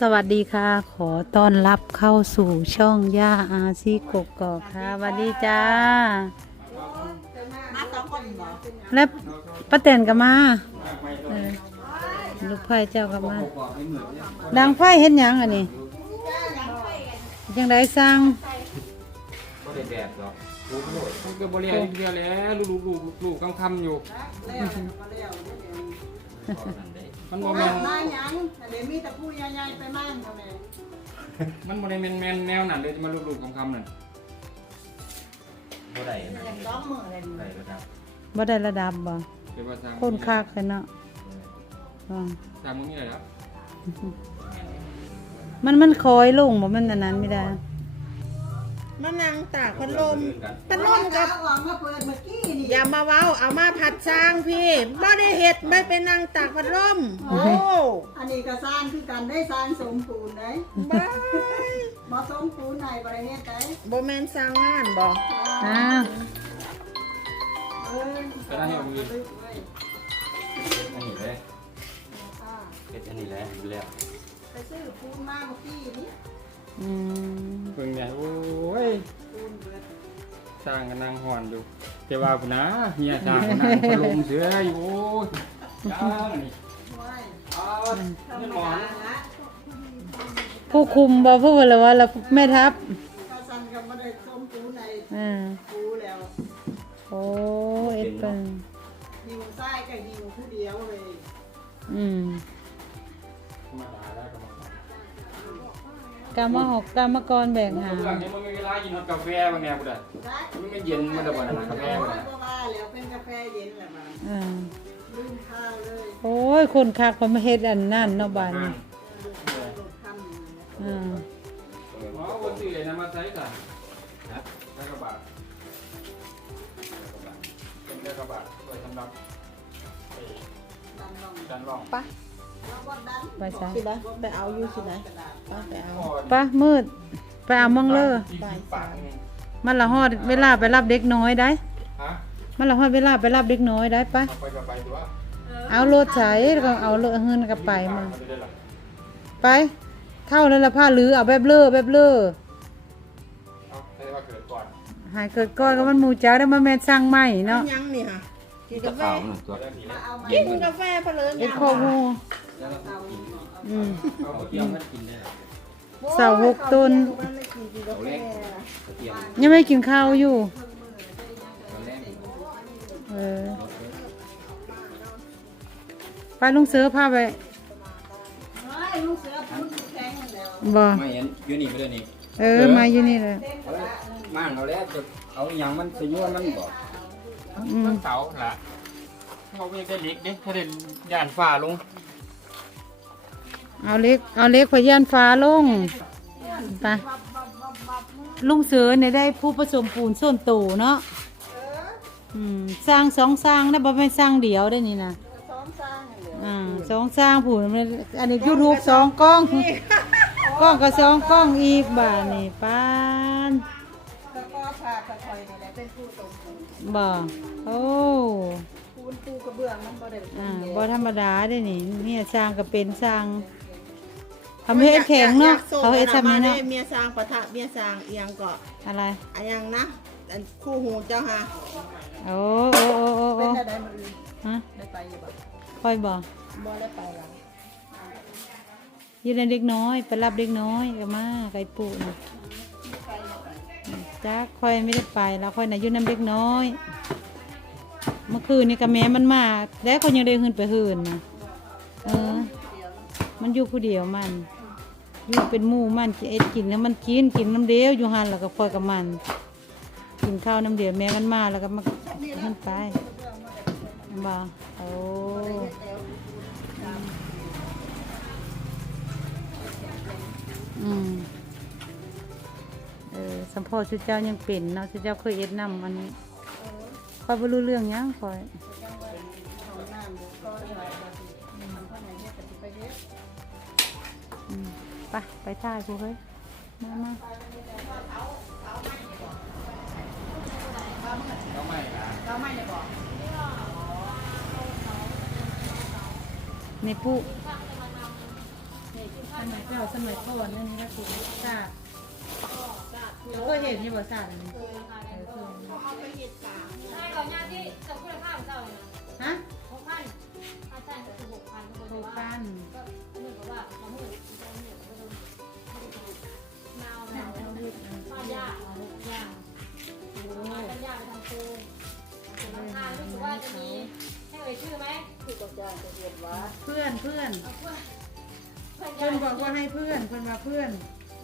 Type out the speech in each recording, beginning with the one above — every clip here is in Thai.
สวัสดีค่ะ ขอต้อนรับเข้าสู่ช่องย่าอาซีกกกอกค่ะสวัสดีจ้า และป้าแตนก็มาเออลูกไผ่เจ้าก็มา ดังไฟเห็นหยังอันนี้ยังได้สร้างก็ได้แดดหรอกมันก็บ่เรียกเดียวแหล้วลูกลูกลูกลูกคำคำอยู่ มันบ่แม่นมาหยังเดี๋ยวมีแต่ผู้ใหญ่ๆไปมั่งเท่านั้นมันบ่ได้แม่นแม่นแนวนั้นเลยจะมาลูกลูกคำคำนั่นบ่ได้นะสองมือเลยได้ก็ครับบ่ได้ระดับบ่เดี๋ยวว่าสร้างคนคักเลยเนาะอ่าสร้างมึงนี่แหละครับมันมันคอยลงบ่มันอันนั้นไม่ได้ มานั่งตากพัดลมกันพัดลมกักับบวางมาเปิดเมื่อกี้นี่อย่ามาเว้าเอามาผัดสร้างพี่บ่ได้เฮ็ดไม่ไปนั่งตากพัดลมโอ้อันนี้ก็สร้างคือกันได้สร้างสมปูนได้บ้ายบ่สมปูนไหนบ่ได้เฮ็ดได้บ่แม่นสร้างงานบ่อ่าเอ้ยก็ได้เห็นมืออันนี้เลยอ่าเป็นอันนี้แหละอยู่แล้วไปซื้อปูนมาเมื่อกี้นี่ อืมเพิ่งเนี่ยโอ้ยปูนเบิดสร้างกันนางหอนอยู่แต่ว่าพุ่นนะเฮียสร้างกันนางพัดลมเสืออยู่โอ้ยจ้านี่ไว้เอาธรรนี่มหมอดานละผู้คุมบ่พูดเลยว่าเราแม่ทัพก็สั่นก็บ่ได้สมปูนในอ่าปูแล้วโอ้เอ็ดเป็นหิวไส้ก็หิวผู้เดียวเลยอืมธรรมดาแล้ว ก็มากรรมหกกรรมกรแบ่งหาเรื่องนี้มันมีเวลากินกาแฟบางแนวพุ่นน่ะได้มันไม่เย็นมันจะบ่นะกาแฟโอ้พุ่นยน่ะบ่ว่าแล้วเป็นกาแฟเย็นแหละมันอ่าลืมข้าวเลยโอ้ยคนคักเขามาเฮ็ดอันนั่นเนาะบ้านนี้ลดคำอยู่นะอ่าหมอคนซื้อเลยนะมาใช้กันนะได้กระบะเป็นได้กระบะไว้สำหรับไอ้ดันลงการล่องไปแล้ววัดดัน ไปซะสินะไปเอาอยู่สินะไปไปเอาปะมืด ไปเอามังเลอยี่สิบปากนี่มันละฮอดเวลาไปรับเด็กน้อยได้ ฮะมันละฮอดเวลาไปรับเด็กน้อยได้ปะเอาไปก็ไปตัวเอารถใช้แล้วก็เอารถเงินกับไปมาเอได้ล่ะไป เท่านั้นละผ้าหรือเอาแบบเลอแบบเลอเอาให้ว่าเกิดก่อนหายเกิดก้อนก็มันหมูเจ้าได้มาแม่นสร้างใหม่เอาเนาะยังนี่ค่ะกินตะกาแฟขาวหนึ่งตัวเรื่องนี้แหละเอามากินกาแฟเพลินเอ็ดยังโคหูแล้วก็เอากินอืมเอาเกี่ยวมันกินได้เสาหกต้นมันไม่กินกินกาแฟเกี่ยวยังไม่กินข้าวอยู่ตอนแรกเออไปลุงเสือพาไปเฮ้ยลูกเสือพูดแข็งแล้วบ่ไม่เห็นอยู่นี่ไปเลยนี่เออมาอยู่นี่เลยเต้นกระดาษนึงม่านเอาแล้วจะเอาอหย่างมันสยวนมันบอกอืมมันเสาละเขาไม่ได้เล็กเด้ถ้าเด่นย่านฝ่าลง เอาเล็ก เอาเล็กพยานฟ้าลงไปลุงเสือเนี่ยได้ผู้ผสมปูนส้นโตเนาะเอออืมสร้างสองสร้างนะบ่เป็นสร้างเดียวได้นี่นะซ้อมสร้างอย่างเดียวอ่าสองสร้างผูนมันอันนี้ยูทูบสองกล้องกล้องก็สองกล้องอีกบ้านนี่ปานแล้วก็พากระถอยนี่แหละเป็นผู้สมปูนบ่โอ้ปูนปูกระเบื้องมันบ่ได้อ่าบ่ธรรมดาได้นี่เนี่ยสร้างก็เป็นสร้าง ทำให้แข็งเนาะเขาเฮ็ดทำนี้เนาะเมียสร้างปะทะเมียสร้างเอียงเกาะอะไรอะยังนะอันคู่หูเจ้าฮะโอ้โอ้โอ้โอ้เป็โอ้นอะไรมันอื่นฮะได้ไปอยู่บ่ค่อยบ่บ่ได้ไปแล้วอยืนเด็กน้อยไปรับเด็กน้อยก็มาไก่ปูน่ะจ้าค่อยไม่ได้ไปแล้วค่อยน่ะอยู่น้ำเด็กน้อย เมื่อคืนนี่กับแม่มันมาแล้วคนยังได้ขึ้นไปหืนนะเออ มันอยู่ผู้เดียวมัน อยู่เป็นหมู่มันเอ็ดกินแล้วมันกินกินน้ำเดียวอยู่หันแล้วก็คอยกับมัน กินข้าวน้ำเดียวแม่มันมาแล้วก็มาขึ้นไปบ่าโอ้อืมเออสัมพ่อสุเจ้ายังเป็นเนาะสุเจ้าเคยเอ็ดนำอันนี้คอยบ่รู้เรื่องยังคอย ปไปท่ากูเฮ้ย มามาเขาไม่ละเราไม่ได้บอกในปุ๊สมัยเก่าสมัยก่อนนั่นนี่ก็คือศาสตร์เราก็เห็นอยู่ว่าศาสตร์อันนี้เอาไปเห็ดสามใช่ก่อนงานที่จะพูดข้าวเจ้าเลยนะฮะหกพันค่าจ้างก็คือหกพันทุกคนถูแต่กว่ากันก็เหมือนกับว่าเขาเหมือน เพื่อนเพื่อนเอาเพื่อนเพื่อนเพื่อนบอกว่าให้เพื่อนเพื่อนว่าเพื่อน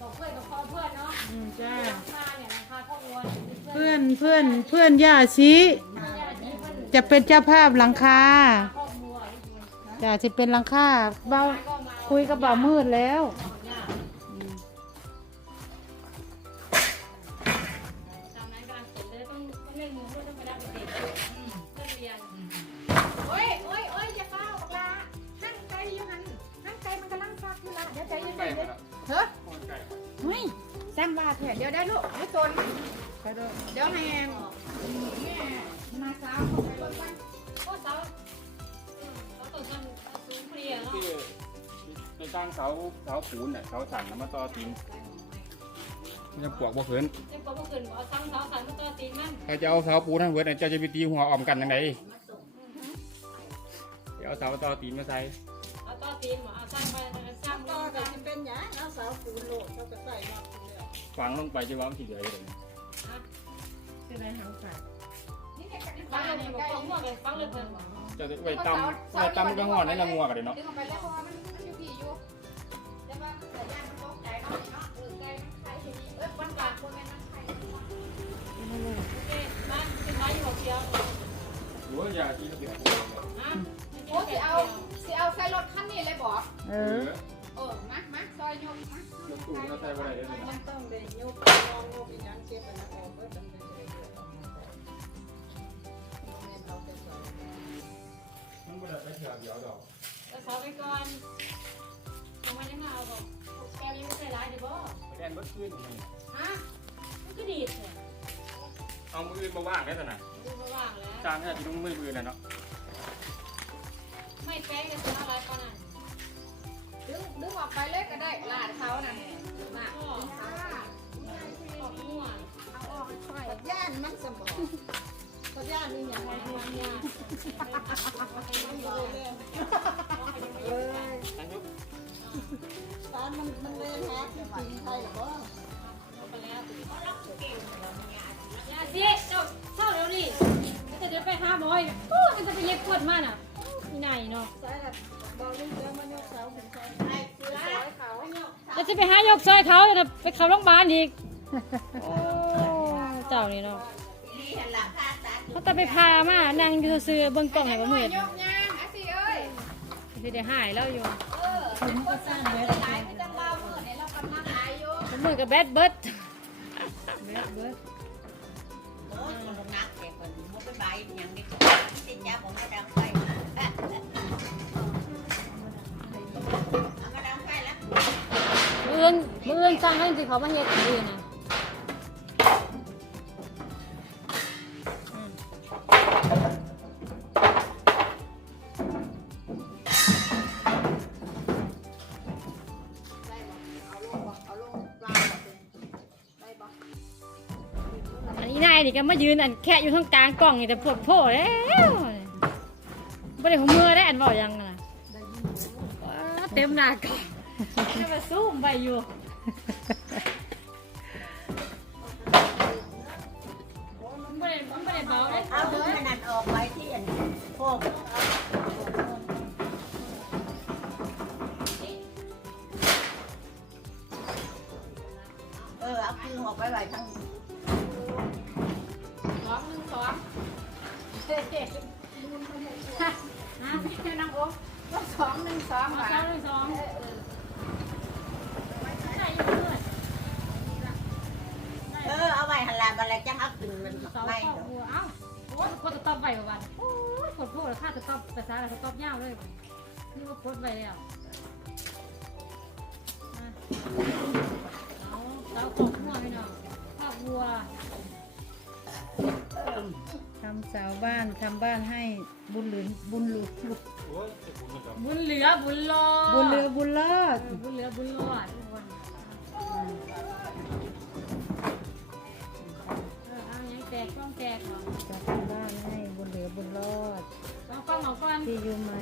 บอกเพื่อนกับพ่อเพื่อนเนาะอืมจ้าราคาเนี่ยราคาข้อมูลเพื่อนเพื่อนเพื่อนย่าชีจะเป็นเจ้าภาพหลังคาข้อมูลจะจะเป็นหลังคาเบาคุยกับเบามืดแล้วตามนั้นกำลังสนเลยต้องต้องเล่นมือด้วยต้องไปรับเด็กเพื่อนเรียน ดี๋ยวใจเย็นไก่ๆมาเด้อแล้วเฮ้ยไก่เฮ้ยแซมว่าแถเดี๋ยวได้ลูกไม่สนเดี๋ยวแม่แม่มาสาวเข้าไปเบิ่งกันโอ้เสาเสาต้นมันสูงเปรี้ยเนาะที่ไปสร้างเสาเสาปูนน่ะเสาสั่นน้ำมาต่อตีนมันจะปวกบ่เขินเจ้าก็บ่ขึ้นเอาซ้ำเสาสันมาต่อตีนมันถ้าจะเอาเสาปูนทั้งเบิดน่ะเจะจะไปตีหัวออมกันยังไงเดี๋ยวเอาเสาต่อตีนมาใส่เอา ต่อตีนหมอเอาซ้ำไปซ้ำต่ต่ออกักันนเป็นหยังเอาสาวปูนโลดเขาก็ใส่มาปูนแล้วฝังลงไปจะว่ามันสิเหลืออยู่เลยเป็นไรเขาค่ะนี่แค่กันฟังเลยบอกฟังมั่วกันฟังเลยเพิ่นจะไปตำไปตำก็ห่อนในละงัวกันเลยเนาะดึงออกไปแล้วเพราะว่ามันมันอยู่พี่อยู่แต่ว่าแต่ย่านมันตกใจเนาะเนาะเออไก่มันไข่ทีนี้เอ้ยวันก่อนคนแม่นั่งไข่โอเคมาเป็นไม้อยู่หัวเขียว ย่าที่เสียฮะโอ้สิเอาสิเอาใส่รถคันนี้เลยบอกเอเอออเออมามาซอยยกมาลูกตู่เราใส่บ่ได้เลยนะมันต้องได้ยกลองยกอีหยังเก็บอันนั้นออกเบิดมันเป็นเลยแม่นเอาแต่ซอยมันบ่ได้ไปเที่ยวเดียวดอกเอาเสาไปก่อนทำไมยังเอาบอกแกยังไม่ใส่ร้ายดีบ่ไปแดนบ่คืนนี่ฮะมันก็ดีดเนี่ยเอามืออื่นมาว่างได้ซะน่ะ ดูมาว่างแล้วจางแค่ที่ต้องมืออื่นน่ะเนาะไม่แป้งจะเป็นอะไรก่อนน่ะดึงดึงออกไปเลยก็ได้ลาดเขาน่ะน่ะก็ขอบมั่วเอาออกค่อยย่านมันสมองก็ย่านนี่อย่างไรใส่มั่วเนี่ยเออตานมันมันเลยแฮกจริงๆใช่หรอไปแล้ว ยาสิเจ้าเศร้าเดียวนี้จะเดี๋ยวไปหาหมออีกโอ้มันจะไปเย็บปวดมาน่ะที่ไหนเนาะใช่แบบบอกลูกแล้วมันยกเสาเป็นใช่ใช่คือซอยเขาแล้วจะไปหายกซอยเขาจะไปเข้าโรงพยาบาลอีกโอ้เจ้านี่เนาะเขาจะไปพามานั่งอยู่ซื่อเบิ่งกล้องให้บ่เหมือนสิเอ้ยสิได้หายแล้วอยู่ผมก็สร้างแบบหลายไปจังเราเมื่อไหร่เรากำลังหายอยู่บ่มือกับแบดเบิดแบบเบิด นมื้ออื่นสั่งให้สิเขามาเฮ็ดอีกนะเอาลงเอาลงลางได้ปะอันนี้นายนี่ก็มายืนอันแค่อยู่ข้างกลางกล้องนี่แต่ปวดโผล่แล้วบ่ได้หัวมือได้อันเว้ายังน่ะว้าเต็มหน้ากล้อง จะมาซูมไปอยู่ ออเอาไว้หันหลังอะไรจังเอาขึ้นมันเสาไม่เข้าหัวเอ้าโอ้ยกดตอบไปประมาณโอ้ยกดพูดค่าจะตอบภาษาอะไรตอบยาวเลยนี่ว่ากดไปแล้วเอาเสาของหัวพี่น้องข้าววัวทำเสาบ้านทำบ้านให้บุญหลุนบุญหลุดหลุดโอ้ยจะบุญบุญเหลือบุญรอดบุญเรือบุญเลิศเออบุญเหลือบุญรอดทุกคนเออ กต้องแจกเหรอจากที่บ้านให้บุญเหลือบุญรอด เอากล้องเอาก่อนที่อยู่ไหม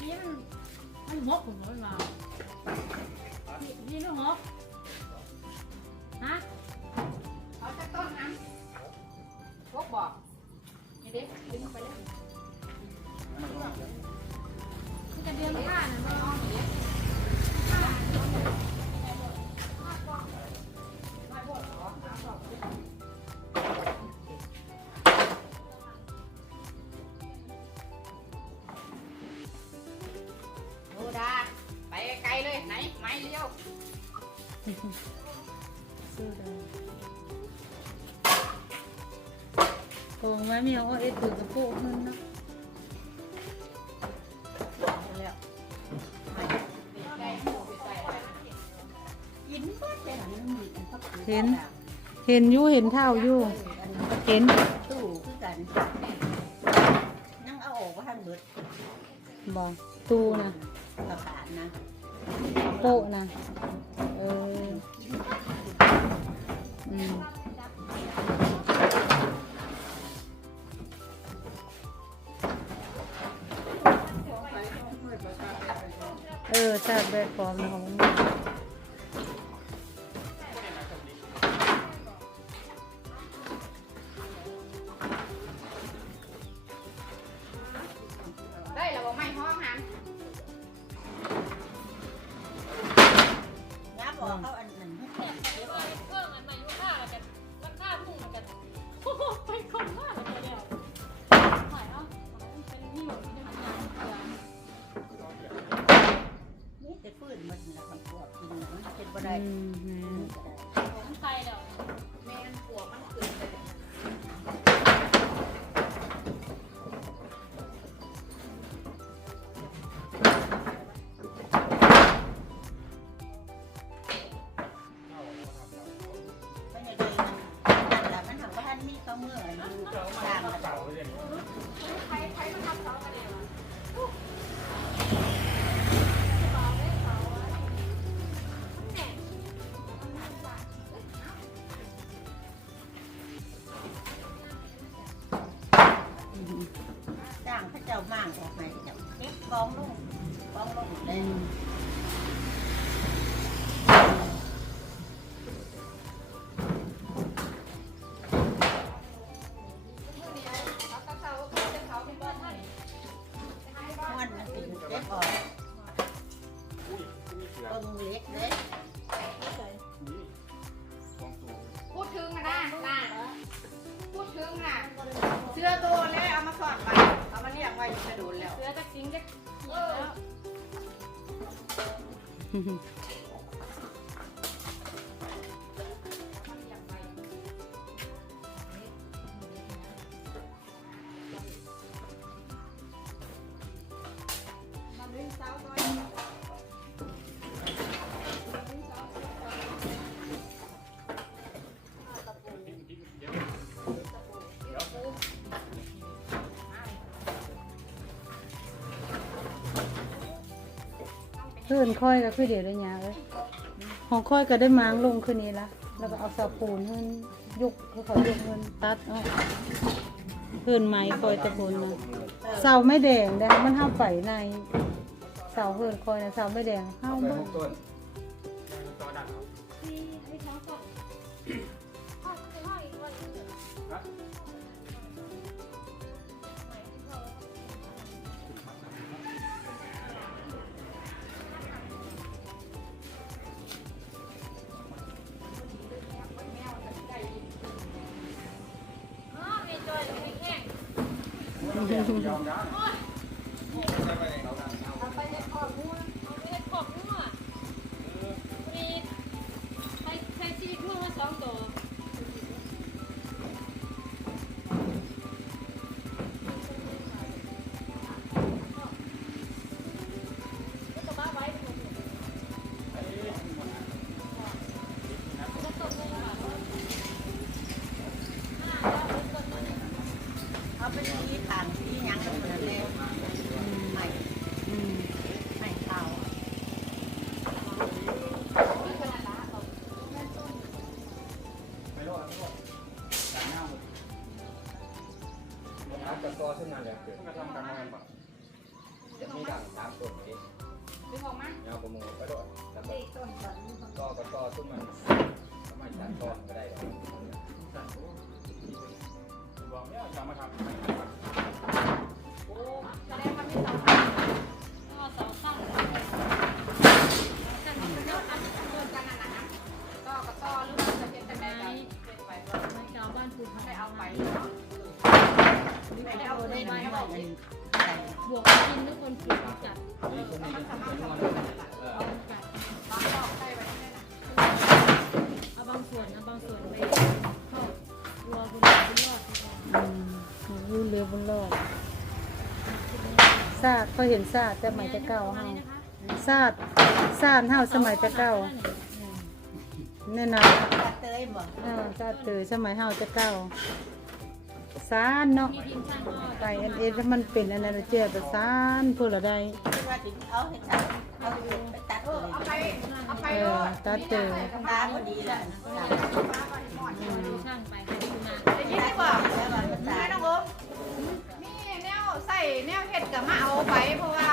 นี่มันมันหกผมมันมานี่นี่ลูกหกฮะเอาจากต้นนั้นพวกบอกนี่เด็กดึงไปเลยมันจะเดือนข้านะไม่เอา โกงไว้ไม่เอาเอ็ดถือกระโปงนั่นนะกินเบิดเลยมันมีอันพักเห็น เห็นอยู่เห็นเท่าอยู่เห็นตู้คือกันยังเอาออกว่าท่านเบิดบอกตูนะประกาศนะ โปะนะเอออืมเออชาติ แเพื่อนค่อยก็คือเดี๋ยวได้ยาเลยของค่อยก็ได้มางลงคืนนี้ละแล้วก็เอาสาปูนเงินยกให้เขายกเงินตัดเอาเพื่อนไม้คอยตะปูนนะเสาไม่แดงนะคะมันห้าไปในเสาเพื่อนคอยนะเสาไม่แดงห้าไปเบิ้ห ไปเลยครับาดก็เห็นซาดแต่หมายจะเก่าเฮาซาดซาดเฮาสมัยจะเก่าแน่นอนตัดเตยบ่เออซาดเตอสมัยเฮาจะเก่าซานเนาะมีทีมช่างก็ไก่อันเอ็นมันเป็นอันนั้นเจ้าแต่ซานพูดละได้คิดว่าสิเอาให้ตัดเอาไปตัดเอเลอยเอาไปเอาไปเอโลอดตัดเจอตาพอดีละดูช่างไปให้ดูมาได้ยินได้บอกแล้วว่ามันแม่ตายน้องโอมนี่แนวใส่แนวเฮ็ดกับมาเอาไปเพราะว่า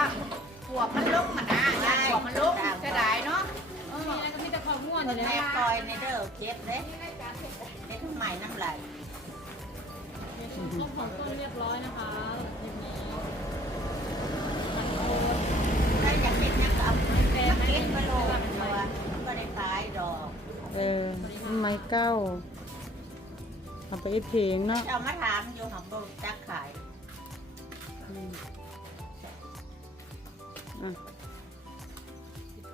ปวกมันลงมันนะปวกมันลงเสียดายเนาะเออมีอะไรก็มีแต่ความม่วนคอนยู่แม่แล้วคอยในเด้อเจ็บเลยเด็กใหม่น้ำไหลก็ของต้นเรียบร้อยนะคะเรียบร้อยถ้าอยากเป็นนักเอามาเก็บไว้โลดตัวก็ได้ขายดอกเออไม้เก้าเอาไปเอ็ดเพลงเนาะเอามาถามอยู่ของบริจักขาย อะ